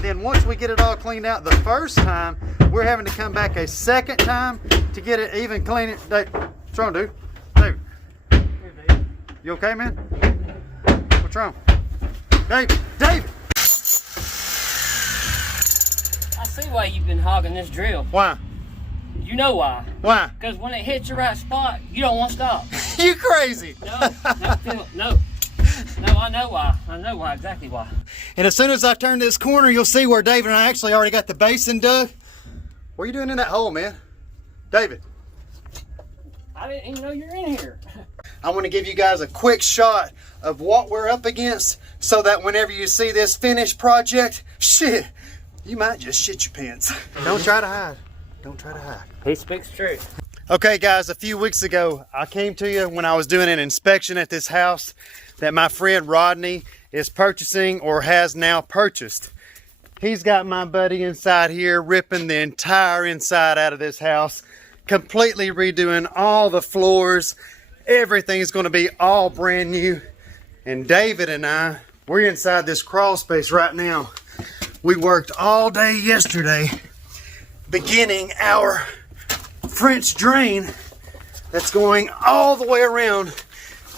And then once we get it all cleaned out the first time, we're having to come back a second time to get it even clean. Dave, what's wrong, dude? Dave, you okay, man? What's wrong? Dave, Dave! I see why you've been hogging this drill. Why? You know why. Why? Because when it hits the right spot, you don't want to stop. You crazy? No, I know why. I know why, exactly why. And as soon as I turn this corner, you'll see where David and I actually already got the basin dug. What are you doing in that hole, man? David. I didn't even know you're in here. I want to give you guys a quick shot of what we're up against so that whenever you see this finished project, shit, you might just shit your pants. Don't try to hide. Don't try to hide. He speaks truth. Okay guys, a few weeks ago, I came to you when I was doing an inspection at this house that my friend Rodney is purchasing or has now purchased. He's got my buddy inside here ripping the entire inside out of this house, completely redoing all the floors. Everything's going to be all brand new. And David and I, we're inside this crawl space right now. We worked all day yesterday beginning our French drain that's going all the way around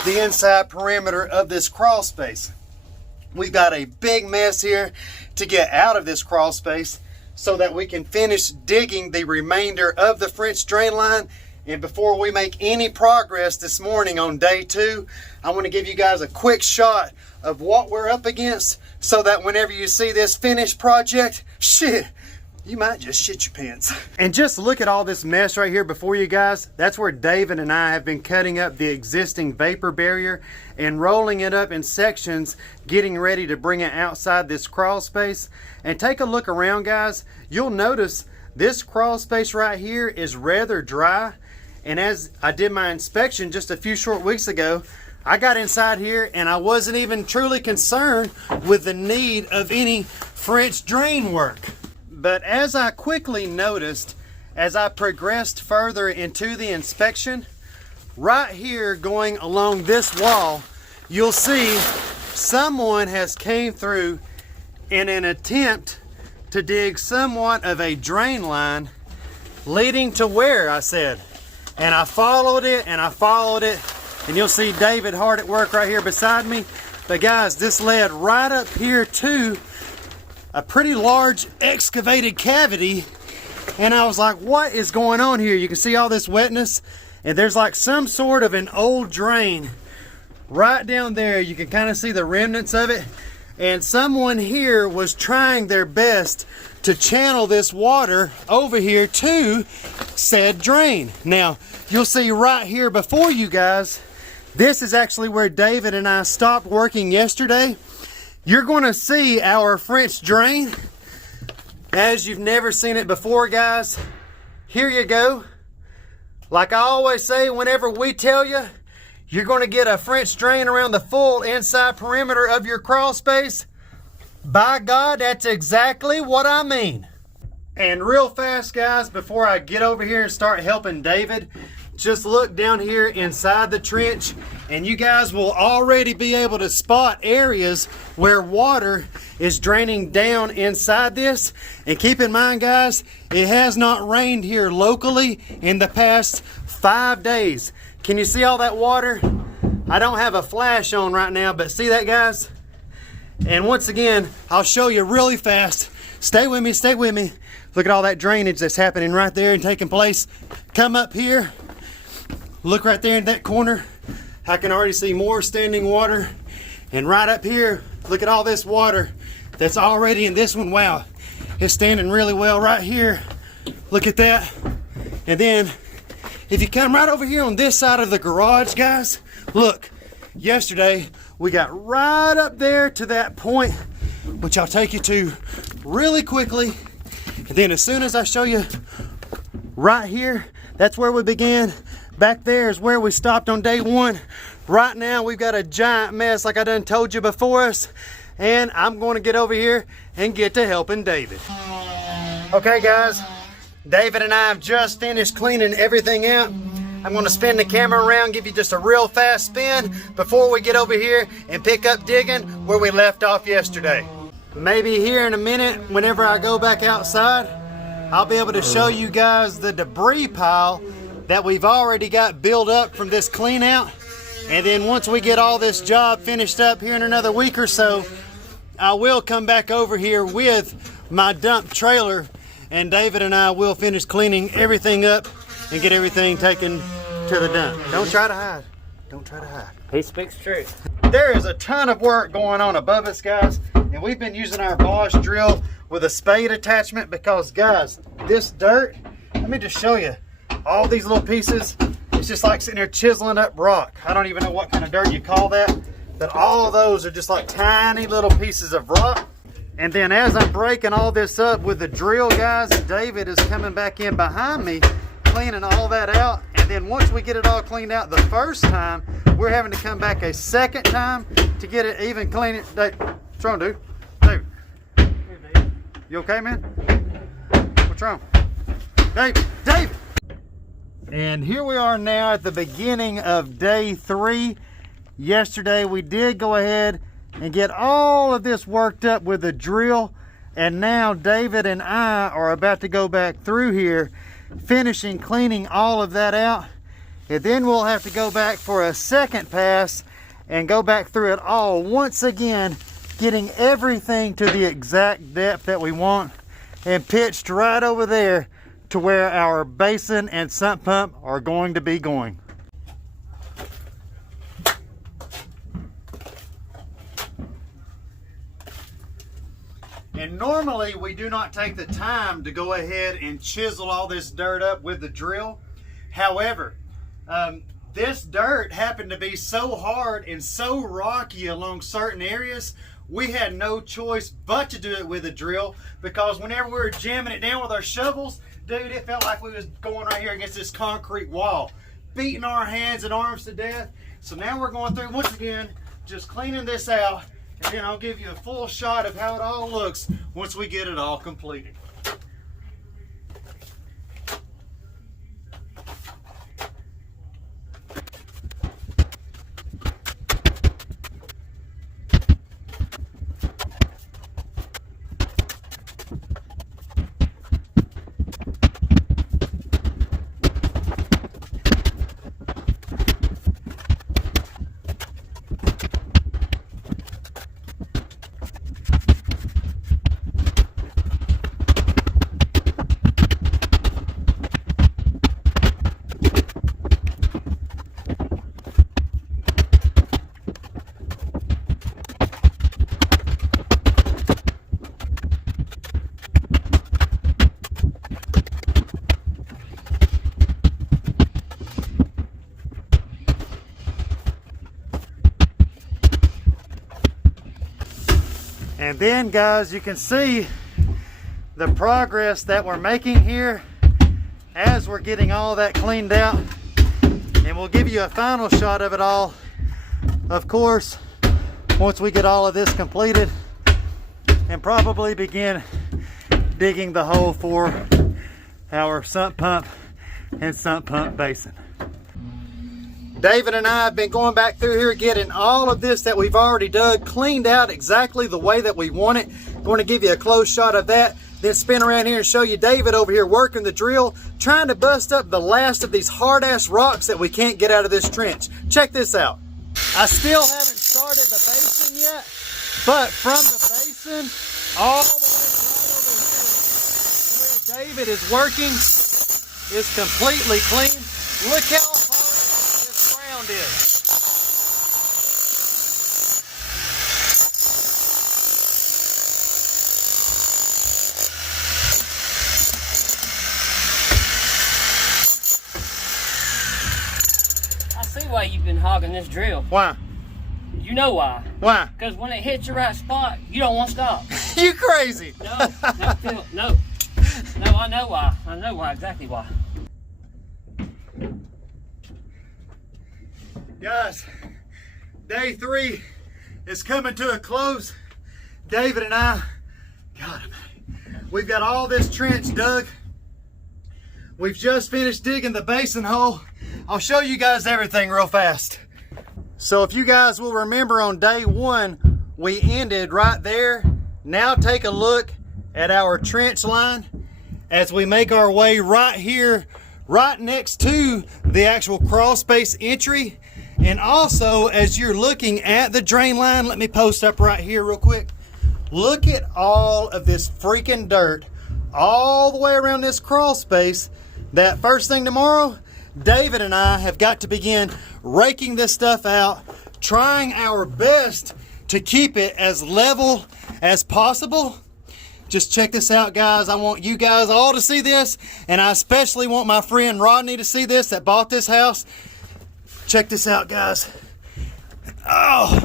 the inside perimeter of this crawl space. We've got a big mess here to get out of this crawl space so that we can finish digging the remainder of the French drain line. And before we make any progress this morning on day 2, I want to give you guys a quick shot of what we're up against so that whenever you see this finished project, shit, you might just shit your pants. And just look at all this mess right here before you guys. That's where David and I have been cutting up the existing vapor barrier and rolling it up in sections, getting ready to bring it outside this crawl space. And take a look around, guys. You'll notice this crawl space right here is rather dry. And as I did my inspection just a few short weeks ago, I got inside here and I wasn't even truly concerned with the need of any French drain work. But as I quickly noticed, as I progressed further into the inspection, right here going along this wall, you'll see someone has came through in an attempt to dig somewhat of a drain line leading to where, I said. And I followed it and I followed it, and you'll see David hard at work right here beside me. But guys, this led right up here to a pretty large excavated cavity, and I was like, what is going on here? You can see all this wetness, and there's like some sort of an old drain right down there. You can kind of see the remnants of it, and someone here was trying their best to channel this water over here to said drain. Now you'll see right here before you guys, this is actually where David and I stopped working yesterday. You're going to see our French drain as you've never seen it before, guys. Here you go. Like I always say, whenever we tell you you're going to get a French drain around the full inside perimeter of your crawl space, by God, that's exactly what I mean. And real fast, guys, before I get over here and start helping David, just look down here inside the trench and you guys will already be able to spot areas where water is draining down inside this. And keep in mind, guys, it has not rained here locally in the past 5 days. Can you see all that water? I don't have a flash on right now, but see that, guys? And once again, I'll show you really fast. Stay with me, stay with me. Look at all that drainage that's happening right there and taking place. Come up here. Look right there in that corner. I can already see more standing water. And right up here, look at all this water that's already in this one. Wow, it's standing really well right here. Look at that. And then if you come right over here on this side of the garage, guys, look, yesterday we got right up there to that point, which I'll take you to really quickly. And then as soon as I show you right here, that's where we began. Back there is where we stopped on day 1. Right now we've got a giant mess like I done told you before us, and I'm going to get over here and get to helping David. Okay guys, David and I have just finished cleaning everything out. I'm going to spin the camera around, give you just a real fast spin before we get over here and pick up digging where we left off yesterday. maybe here in a minute, whenever I go back outside, I'll be able to show you guys the debris pile that we've already got built up from this clean out. And then once we get all this job finished up here in another week or so, I will come back over here with my dump trailer, and David and I will finish cleaning everything up and get everything taken to the dump. Don't try to hide. Don't try to hide. He speaks truth. There is a ton of work going on above us, guys, and we've been using our Bosch drill with a spade attachment because, guys, this dirt, let me just show you, all these little pieces, it's just like sitting there chiseling up rock. I don't even know what kind of dirt you call that, but all of those are just like tiny little pieces of rock. And then as I'm breaking all this up with the drill, guys, David is coming back in behind me, cleaning all that out. And then once we get it all cleaned out the first time, we're having to come back a second time to get it even clean. Dave, what's wrong, dude? David, you okay, man? What's wrong? David. And here we are now at the beginning of day 3. Yesterday we did go ahead and get all of this worked up with the drill, and now David and I are about to go back through here, finishing cleaning all of that out. And then we'll have to go back for a second pass and go back through it all once again, getting everything to the exact depth that we want and pitched right over there to where our basin and sump pump are going to be going. And normally we do not take the time to go ahead and chisel all this dirt up with the drill. However, this dirt happened to be so hard and so rocky along certain areas, we had no choice but to do it with a drill, because whenever we were jamming it down with our shovels, dude, it felt like we was going right here against this concrete wall, beating our hands and arms to death. So now we're going through once again, just cleaning this out, and then I'll give you a full shot of how it all looks once we get it all completed. And then, guys, you can see the progress that we're making here as we're getting all that cleaned out. And we'll give you a final shot of it all, of course, once we get all of this completed, and probably begin digging the hole for our sump pump and sump pump basin. David and I have been going back through here getting all of this that we've already dug cleaned out exactly the way that we want it. I'm going to give you a close shot of that, then spin around here and show you David over here working the drill, trying to bust up the last of these hard ass rocks that we can't get out of this trench. Check this out. I still haven't started the basin yet, but from the basin all the way right over here where David is working is completely clean. Look how hard this ground is. I see why you've been hogging this drill. Why? You know why. Why? Because when it hits the right spot, you don't want to stop. You crazy? No, Phil, no. No, I know why. I know why, exactly why. Guys, day 3 is coming to a close. David and I, God, we've got all this trench dug. We've just finished digging the basin hole. I'll show you guys everything real fast. So if you guys will remember, on day 1, we ended right there Now take a look at our trench line as we make our way right here, right next to the actual crawl space entry. And also, as you're looking at the drain line, let me post up right here real quick. Look at all of this freaking dirt all the way around this crawl space. That first thing tomorrow, David and I have got to begin raking this stuff out, trying our best to keep it as level as possible. Just check this out, guys. I want you guys all to see this, and I especially want my friend Rodney to see this that bought this house. Check this out, guys. Oh,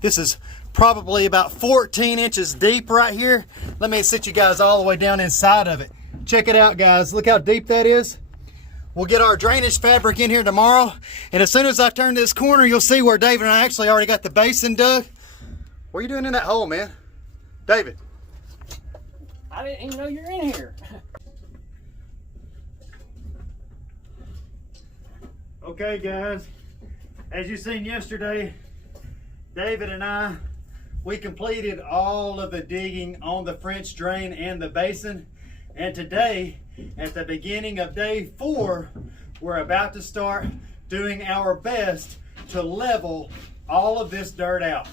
this is probably about 14 inches deep right here. Let me sit you guys all the way down inside of it. Check it out, guys. Look how deep that is. We'll get our drainage fabric in here tomorrow, and as soon as I turn this corner, you'll see where David and I actually already got the basin dug. What are you doing in that hole, man? David. I didn't even know you're in here. Okay, guys, as you seen yesterday, David and I, we completed all of the digging on the French drain and the basin. And today, at the beginning of day 4, we're about to start doing our best to level all of this dirt out.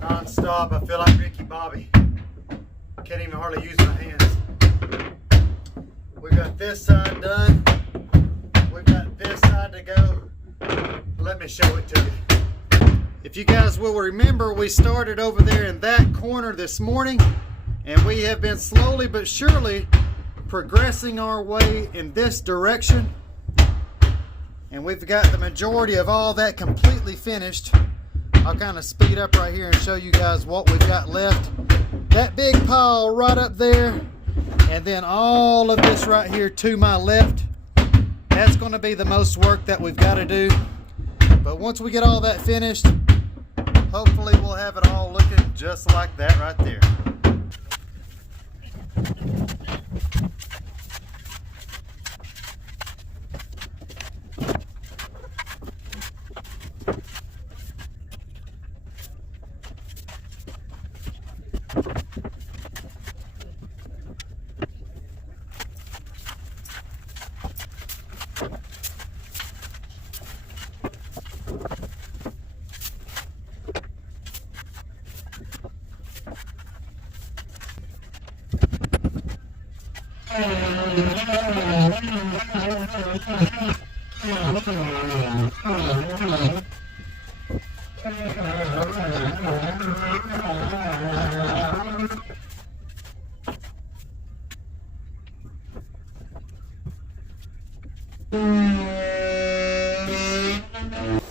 Non-stop. I feel like Ricky Bobby. Can't even hardly use my hands. We've got this side done. We've got this side to go. Let me show it to you. If you guys will remember, we started over there in that corner this morning, and we have been slowly but surely progressing our way in this direction. And we've got the majority of all that completely finished. I'll kind of speed up right here and show you guys what we've got left. That big pile right up there, and then all of this right here to my left. That's going to be the most work that we've got to do. But once we get all that finished, hopefully we'll have it all looking just like that right there.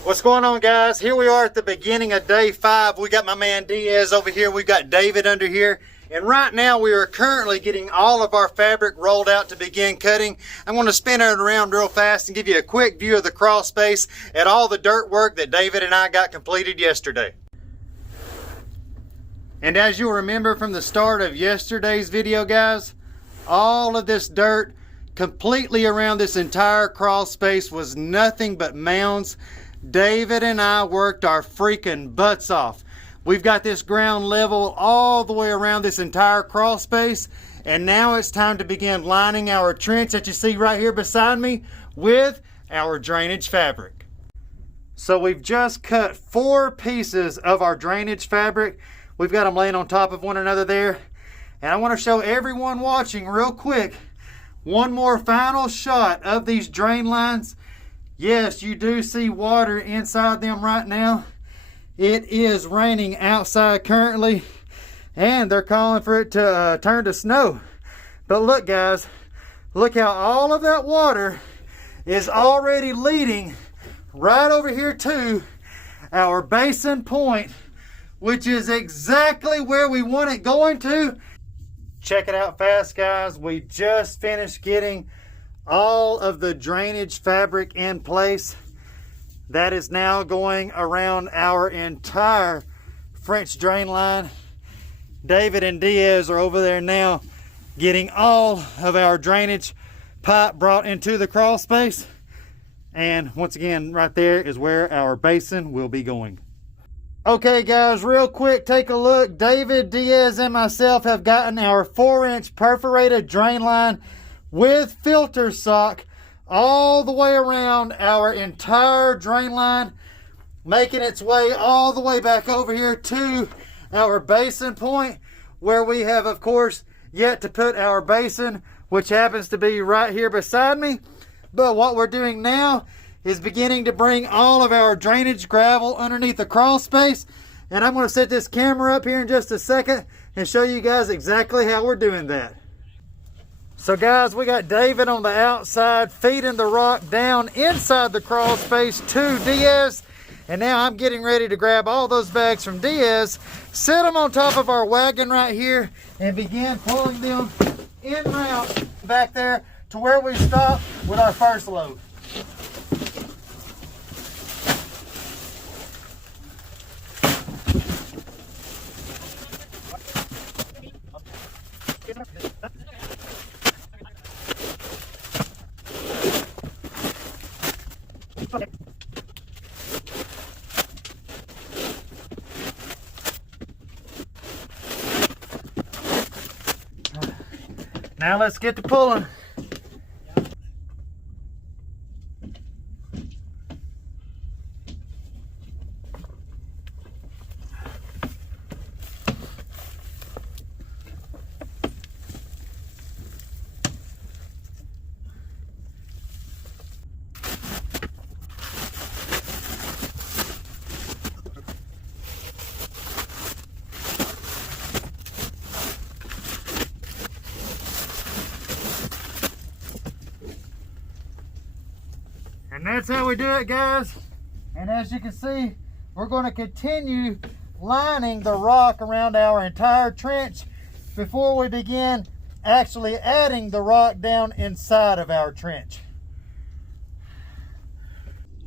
What's going on, guys? Here we are at the beginning of day 5. We got my man Diaz over here. We've got David under here. And right now we are currently getting all of our fabric rolled out to begin cutting. I'm going to spin it around real fast and give you a quick view of the crawl space and all the dirt work that David and I got completed yesterday. And as you'll remember from the start of yesterday's video, guys, all of this dirt completely around this entire crawl space was nothing but mounds. David and I worked our freaking butts off. We've got this ground level all the way around this entire crawl space, And now it's time to begin lining our trench that you see right here beside me with our drainage fabric. So we've just cut 4 pieces of our drainage fabric. We've got them laying on top of one another there. And I want to show everyone watching real quick one more final shot of these drain lines. Yes, you do see water inside them right now. It is raining outside currently, and they're calling for it to turn to snow. But look guys, look how all of that water is already leading right over here to our basin point, which is exactly where we want it going to. Check it out fast guys, we just finished getting all of the drainage fabric in place. That is now going around our entire French drain line. David and Diaz are over there now getting all of our drainage pipe brought into the crawl space. And once again, right there is where our basin will be going. Okay guys, real quick, take a look. David, Diaz, and myself have gotten our 4-inch perforated drain line with filter sock all the way around our entire drain line, making its way all the way back over here to our basin point, where we have of course yet to put our basin, which happens to be right here beside me. But what we're doing now is beginning to bring all of our drainage gravel underneath the crawl space. And I'm going to set this camera up here in just a second and show you guys exactly how we're doing that. So guys, we got David on the outside feeding the rock down inside the crawl space to Diaz. And now I'm getting ready to grab all those bags from Diaz, set them on top of our wagon right here, and begin pulling them en route back there to where we stop with our first load. Now let's get to pulling. And that's how we do it guys. And as you can see, we're going to continue lining the rock around our entire trench before we begin actually adding the rock down inside of our trench.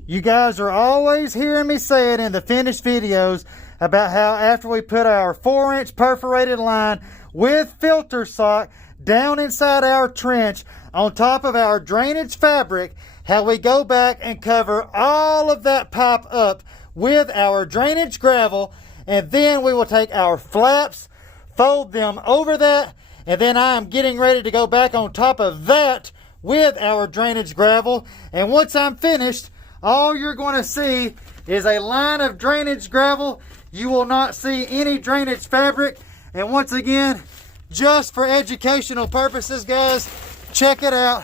You guys are always hearing me say it in the finished videos about how after we put our 4-inch perforated line with filter sock down inside our trench on top of our drainage fabric, how we go back and cover all of that pipe up with our drainage gravel, and then we will take our flaps, fold them over that, and then I am getting ready to go back on top of that with our drainage gravel. And once I'm finished, all you're going to see is a line of drainage gravel. You will not see any drainage fabric. And once again, just for educational purposes guys, check it out.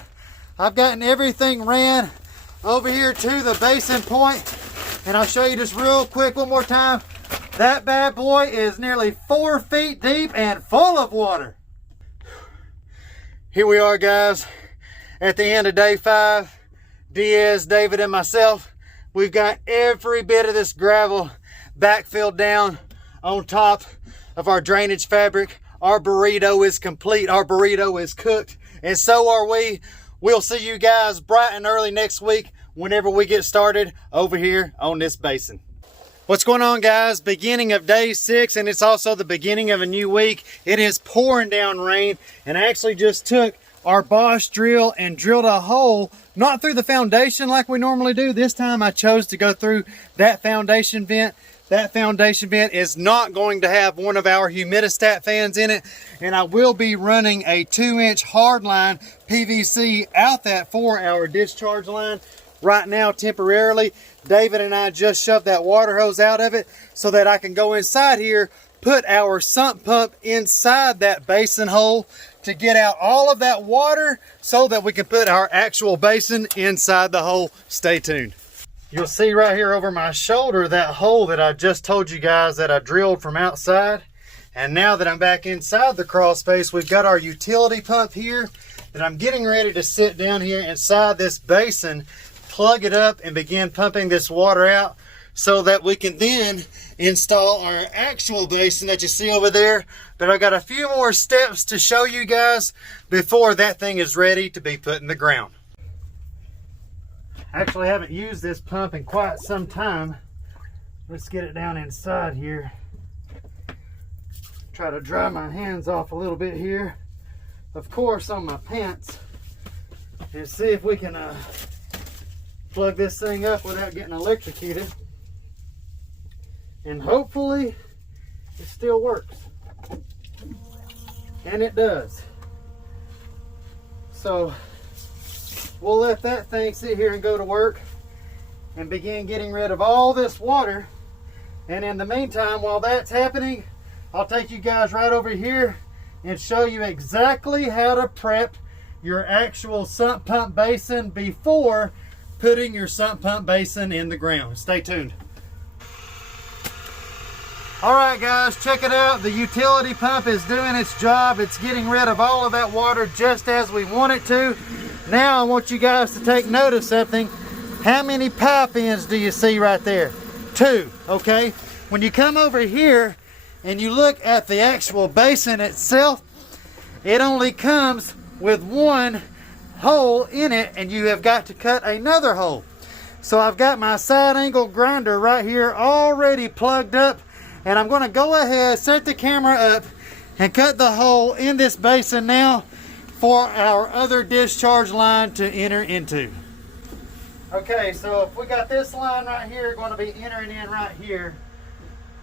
I've gotten everything ran over here to the basin point, and I'll show you just real quick one more time. That bad boy is nearly 4 feet deep and full of water. Here we are guys at the end of day 5. Diaz, David, and myself, we've got every bit of this gravel backfilled down on top of our drainage fabric. Our burrito is complete, our burrito is cooked, and so are we. We'll see you guys bright and early next week whenever we get started over here on this basin. What's going on guys? Beginning of day 6, and it's also the beginning of a new week. It is pouring down rain, and I actually just took our Bosch drill and drilled a hole, not through the foundation like we normally do. This time I chose to go through that foundation vent that foundation vent is not going to have one of our humidistat fans in it, and I will be running a 2-inch hardline PVC out that for our discharge line right now temporarily. David and I just shoved that water hose out of it so that I can go inside here, put our sump pump inside that basin hole to get out all of that water so that we can put our actual basin inside the hole. Stay tuned. You'll see right here over my shoulder that hole that I just told you guys that I drilled from outside. And now that I'm back inside the crawl space, we've got our utility pump here that I'm getting ready to sit down here inside this basin, plug it up, and begin pumping this water out so that we can then install our actual basin that you see over there. But I've got a few more steps to show you guys before that thing is ready to be put in the ground. Actually haven't used this pump in quite some time. Let's get it down inside here. Try to dry my hands off a little bit here, of course, on my pants, and see if we can plug this thing up without getting electrocuted. And hopefully it still works. And it does. So we'll let that thing sit here and go to work and begin getting rid of all this water. And in the meantime, while that's happening, I'll take you guys right over here and show you exactly how to prep your actual sump pump basin before putting your sump pump basin in the ground. Stay tuned. All right, guys, check it out. The utility pump is doing its job. It's getting rid of all of that water just as we want it to. Now I want you guys to take note of something. How many pipe ends do you see right there? 2, okay? When you come over here and you look at the actual basin itself, it only comes with 1 hole in it, and you have got to cut another hole. So I've got my side angle grinder right here already plugged up, and I'm going to go ahead, set the camera up, and cut the hole in this basin now for our other discharge line to enter into. Okay, so if we got this line right here going to be entering in right here,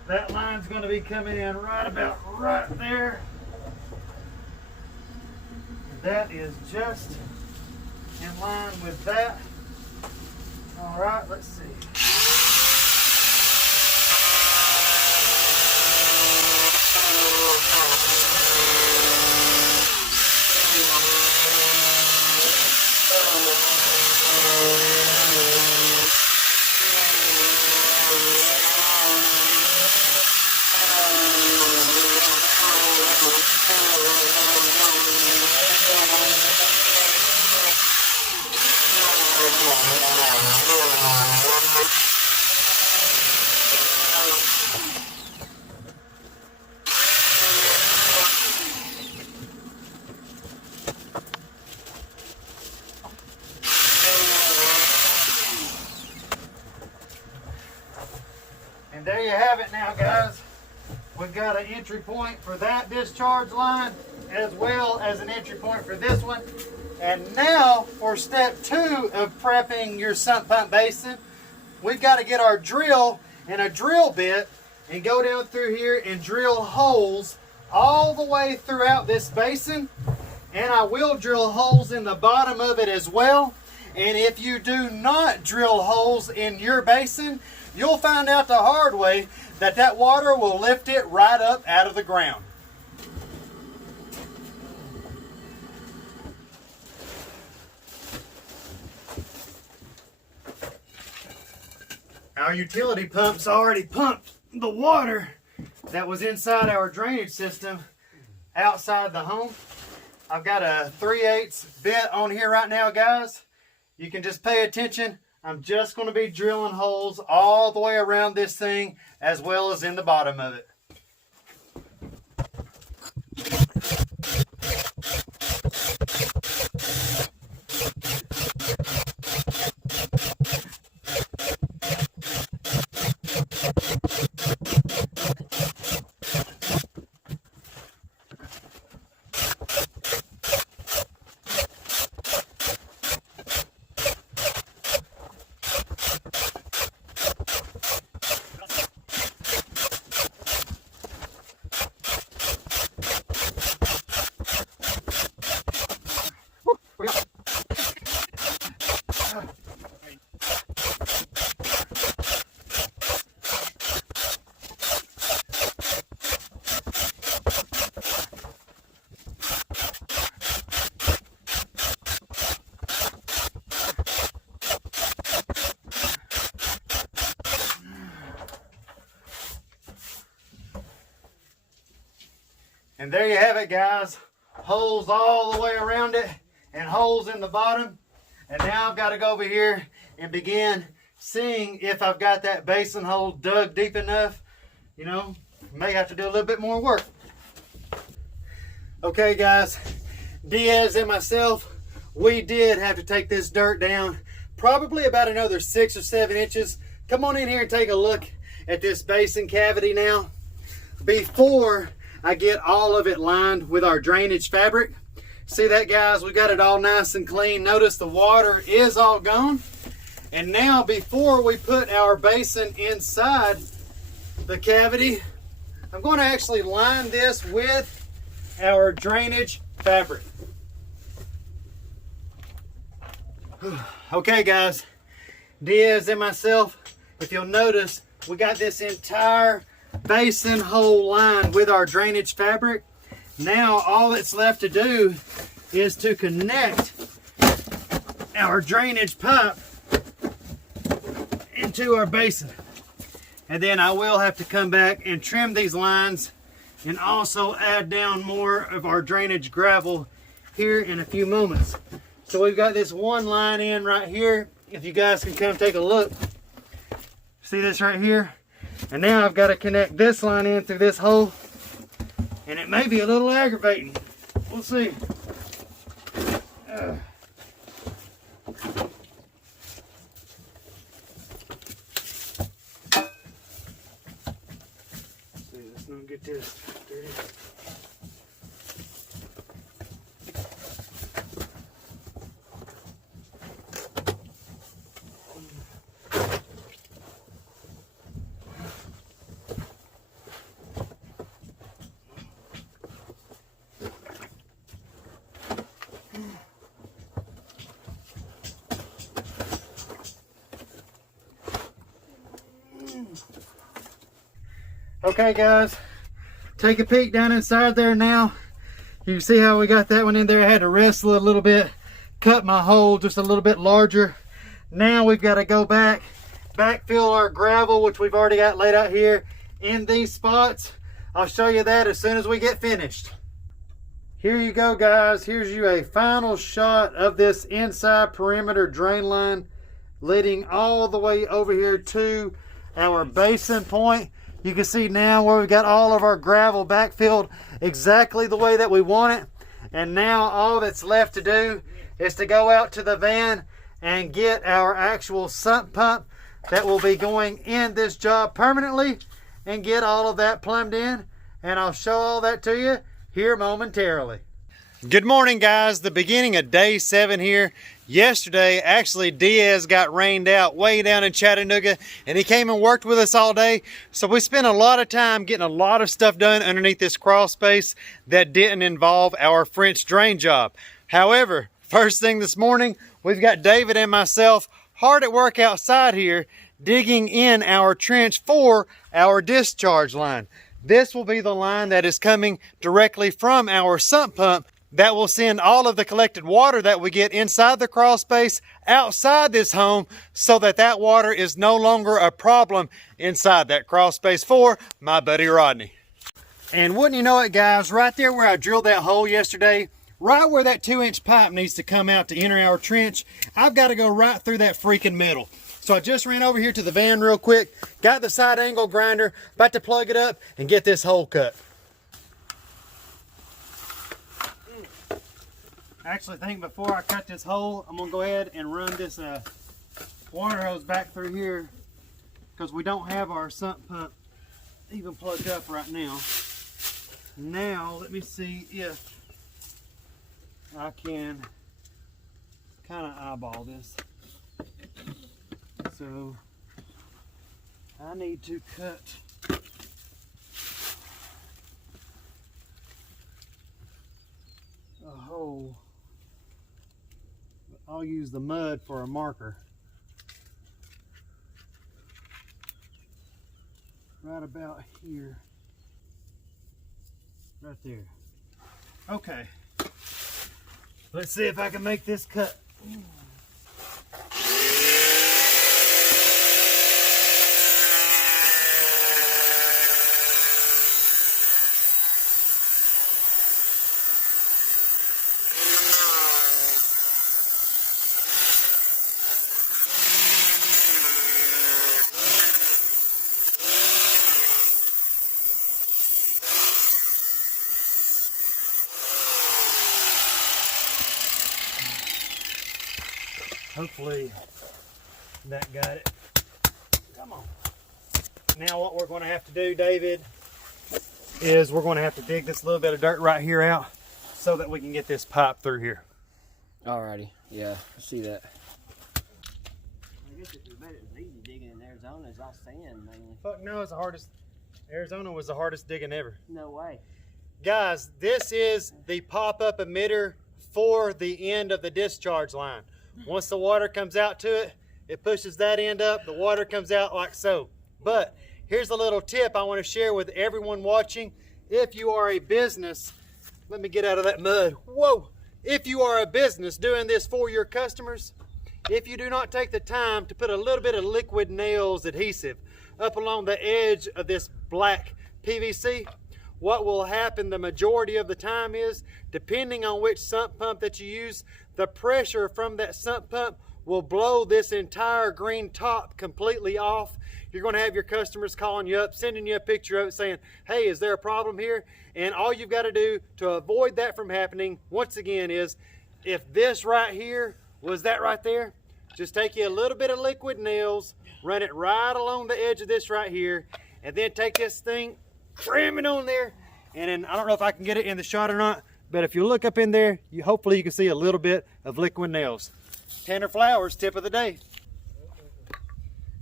that line's going to be coming in right about right there. That is just in line with that. All right, let's see. And there you have it now, guys. We've got an entry point for that discharge line as well as an entry point for this one. And now for step 2 of prepping your sump pump basin, we've got to get our drill and a drill bit and go down through here and drill holes all the way throughout this basin. And I will drill holes in the bottom of it as well. And if you do not drill holes in your basin, you'll find out the hard way that that water will lift it right up out of the ground. Our utility pump's already pumped the water that was inside our drainage system outside the home. I've got a 3/8 bit on here right now, guys. You can just pay attention. I'm just going to be drilling holes all the way around this thing as well as in the bottom of it. And there you have it, guys. Holes all the way around it and holes in the bottom. And now I've got to go over here and begin seeing if I've got that basin hole dug deep enough. You know, may have to do a little bit more work. Okay, guys, Diaz and myself, we did have to take this dirt down probably about another 6 or 7 inches. Come on in here and take a look at this basin cavity now. Before I get all of it lined with our drainage fabric. See that, guys? We got it all nice and clean. Notice the water is all gone. And now before we put our basin inside the cavity, I'm going to actually line this with our drainage fabric. Okay, guys, Diaz and myself, if you'll notice, we got this entire basin hole lined with our drainage fabric. Now all that's left to do is to connect our drainage pipe into our basin. And then I will have to come back and trim these lines and also add down more of our drainage gravel here in a few moments. So we've got this one line in right here. If you guys can come take a look. See this right here? And now I've got to connect this line in through this hole. And it may be a little aggravating. We'll see. Let's not get this dirty. Okay, guys, take a peek down inside there now. You can see how we got that one in there. I had to wrestle it a little bit, cut my hole just a little bit larger. Now we've got to go backfill our gravel, which we've already got laid out here in these spots. I'll show you that as soon as we get finished. Here you go, guys. Here's you a final shot of this inside perimeter drain line leading all the way over here to our basin point. You can see now where we've got all of our gravel backfilled exactly the way that we want it. And now all that's left to do is to go out to the van and get our actual sump pump that will be going in this job permanently and get all of that plumbed in. And I'll show all that to you here momentarily. Good morning, guys. The beginning of day 7 here. Yesterday, actually, Diaz got rained out way down in Chattanooga, and he came and worked with us all day. So we spent a lot of time getting a lot of stuff done underneath this crawl space that didn't involve our French drain job. However, first thing this morning, we've got David and myself hard at work outside here, digging in our trench for our discharge line. This will be the line that is coming directly from our sump pump that will send all of the collected water that we get inside the crawl space outside this home, so that that water is no longer a problem inside that crawl space for my buddy Rodney. And wouldn't you know it, guys, right there where I drilled that hole yesterday, right where that 2-inch pipe needs to come out to enter our trench, I've got to go right through that freaking middle. So I just ran over here to the van real quick, got the side angle grinder, about to plug it up and get this hole cut. I actually think before I cut this hole, I'm going to go ahead and run this water hose back through here, because we don't have our sump pump even plugged up right now. Now, let me see if I can kind of eyeball this. So, I need to cut a hole. I'll use the mud for a marker. Right about here. Right there. Okay. Let's see if I can make this cut. Hopefully that got it. Come on. Now what we're going to have to do, David, is we're going to have to dig this little bit of dirt right here out so that we can get this pipe through here. Alrighty, yeah, I see that. I guess it was easy digging in Arizona. It's all sand mainly. Fuck no, it's the hardest. Arizona was the hardest digging ever. No way. Guys, this is the pop-up emitter for the end of the discharge line. Once the water comes out to it, it pushes that end up, the water comes out like so. But here's a little tip I want to share with everyone watching. If you are a business, let me get out of that mud. Whoa! If you are a business doing this for your customers, if you do not take the time to put a little bit of liquid nails adhesive up along the edge of this black PVC, what will happen the majority of the time is, depending on which sump pump that you use, the pressure from that sump pump will blow this entire green top completely off. You're going to have your customers calling you up, sending you a picture of it saying, hey, is there a problem here? And all you've got to do to avoid that from happening, once again, is if this right here was that right there, just take you a little bit of liquid nails, run it right along the edge of this right here, and then take this thing, cram it on there, and then I don't know if I can get it in the shot or not, but if you look up in there, hopefully you can see a little bit of liquid nails. Tanner Flowers tip of the day.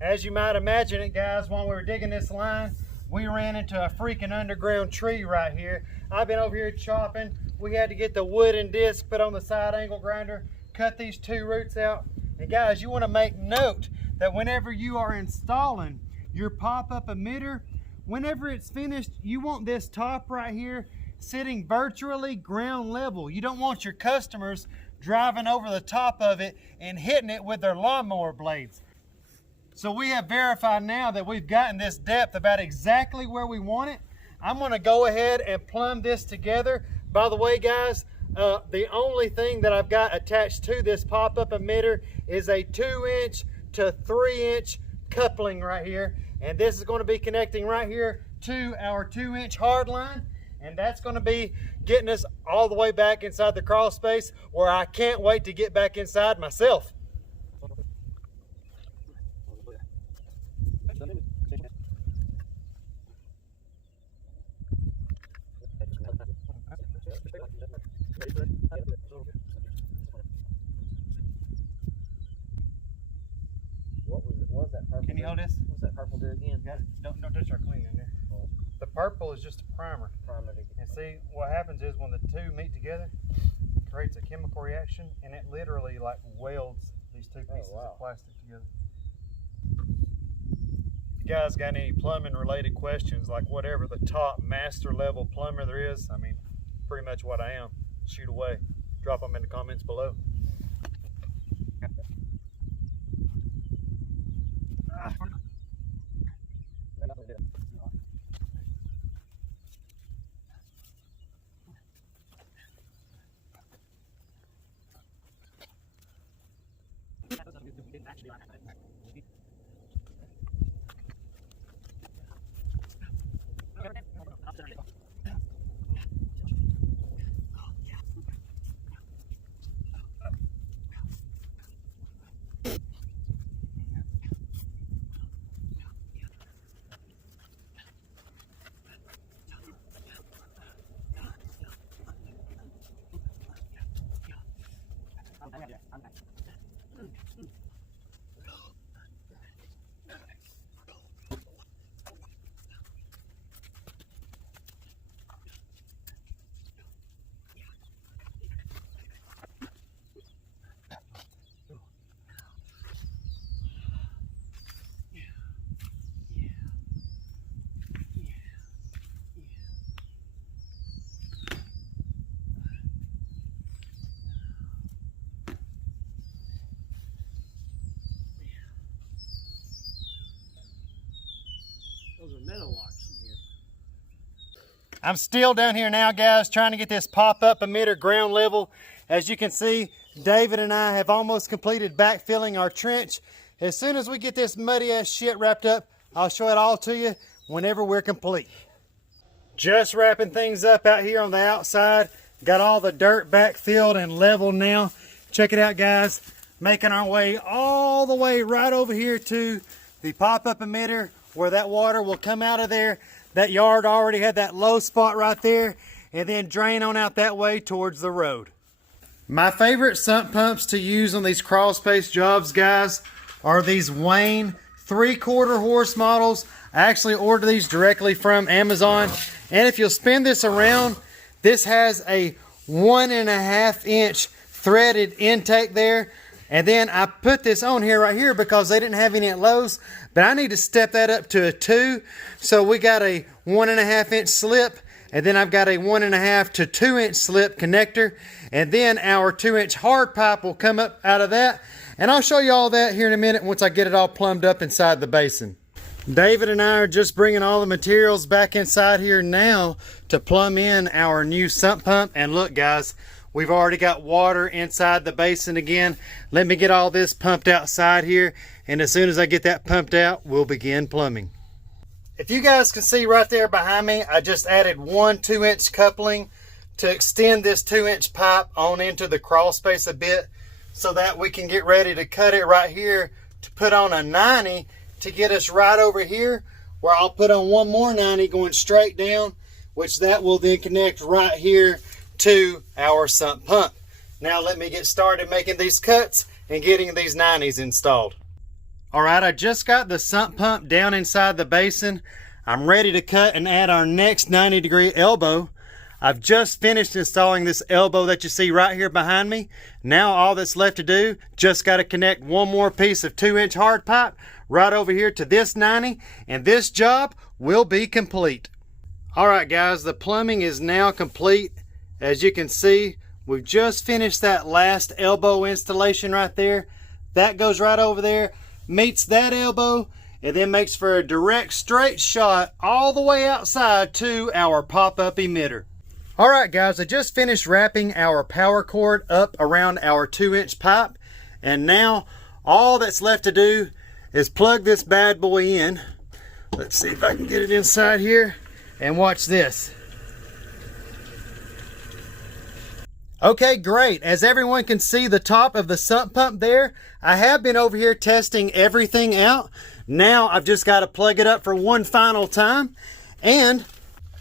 As you might imagine it, guys, while we were digging this line, we ran into a freaking underground tree right here. I've been over here chopping. We had to get the wooden disc put on the side angle grinder, cut these two roots out. And guys, you want to make note that whenever you are installing your pop-up emitter, whenever it's finished, you want this top right here sitting virtually ground level. You don't want your customers driving over the top of it and hitting it with their lawnmower blades. So we have verified now that we've gotten this depth about exactly where we want it. I'm going to go ahead and plumb this together. By the way, guys, the only thing that I've got attached to this pop-up emitter is a 2-inch to 3-inch coupling right here. And this is going to be connecting right here to our 2-inch hard line. And that's going to be getting us all the way back inside the crawl space, where I can't wait to get back inside myself. What was that purple? Can you hold this? What's that purple do again? Don't touch our clean in there. Oh. The purple is just a primer. And see, what happens is when the two meet together, it creates a chemical reaction, and it literally like welds these two pieces of plastic together. If you guys got any plumbing related questions, like whatever the top master level plumber there is, I mean, pretty much what I am, shoot away. Drop them in the comments below. Those are metal locks in here. I'm still down here now, guys, trying to get this pop-up emitter ground level. As you can see, David and I have almost completed backfilling our trench. As soon as we get this muddy ass shit wrapped up, I'll show it all to you whenever we're complete. Just wrapping things up out here on the outside. Got all the dirt backfilled and leveled now. Check it out, guys. making our way all the way right over here to the pop-up emitter where that water will come out of there. That yard already had that low spot right there, and then drain on out that way towards the road. My favorite sump pumps to use on these crawl space jobs, guys, are these Wayne 3/4 horse models. I actually ordered these directly from Amazon, and if you'll spin this around, this has a 1.5 inch threaded intake there. And then I put this on here right here because they didn't have any at Lowe's, but I need to step that up to a 2. So we got a 1.5 inch slip, and then I've got a 1.5 to 2 inch slip connector, and then our 2 inch hard pipe will come up out of that. And I'll show you all that here in a minute once I get it all plumbed up inside the basin. David and I are just bringing all the materials back inside here now to plumb in our new sump pump. And look, guys, we've already got water inside the basin again. Let me get all this pumped outside here, and as soon as I get that pumped out, we'll begin plumbing. If you guys can see right there behind me, I just added one 2 inch coupling to extend this 2 inch pipe on into the crawl space a bit so that we can get ready to cut it right here to put on a 90 to get us right over here, where I'll put on one more 90 going straight down, which that will then connect right here to our sump pump. Now let me get started making these cuts and getting these 90s installed. All right, I just got the sump pump down inside the basin. I'm ready to cut and add our next 90-degree elbow. I've just finished installing this elbow that you see right here behind me. Now all that's left to do, just got to connect one more piece of 2 inch hard pipe right over here to this 90, and this job will be complete. All right, guys, the plumbing is now complete. As you can see, we've just finished that last elbow installation right there. That goes right over there, meets that elbow, and then makes for a direct straight shot all the way outside to our pop-up emitter. All right, guys, I just finished wrapping our power cord up around our 2 inch pipe, and now all that's left to do is plug this bad boy in. Let's see if I can get it inside here, and watch this. Okay, great. As everyone can see the top of the sump pump there, I have been over here testing everything out. Now I've just got to plug it up for one final time, and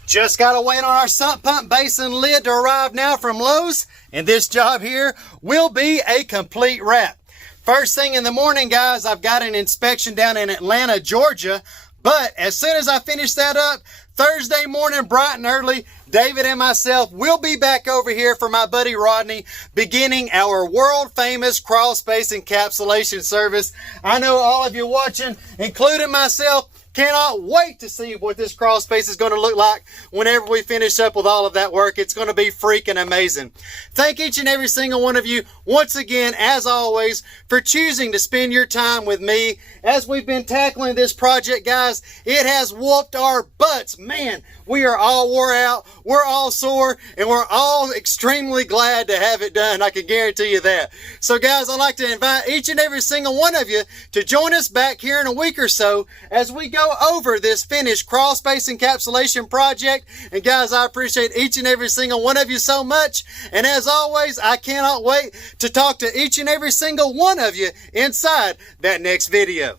just got to wait on our sump pump basin lid to arrive now from Lowe's, and this job here will be a complete wrap. First thing in the morning, guys, I've got an inspection down in Atlanta, Georgia, but as soon as I finish that up, Thursday morning, bright and early, David and myself will be back over here for my buddy Rodney, beginning our world-famous crawl space encapsulation service. I know all of you watching, including myself, cannot wait to see what this crawl space is going to look like whenever we finish up with all of that work. It's going to be freaking amazing. Thank each and every single one of you once again, as always, for choosing to spend your time with me as we've been tackling this project, guys. It has whooped our butts. Man, we are all wore out, we're all sore, and we're all extremely glad to have it done. I can guarantee you that. So guys, I'd like to invite each and every single one of you to join us back here in a week or so as we go over this finished crawl space encapsulation project. And guys, I appreciate each and every single one of you so much. And as always, I cannot wait to talk to each and every single one of you inside that next video.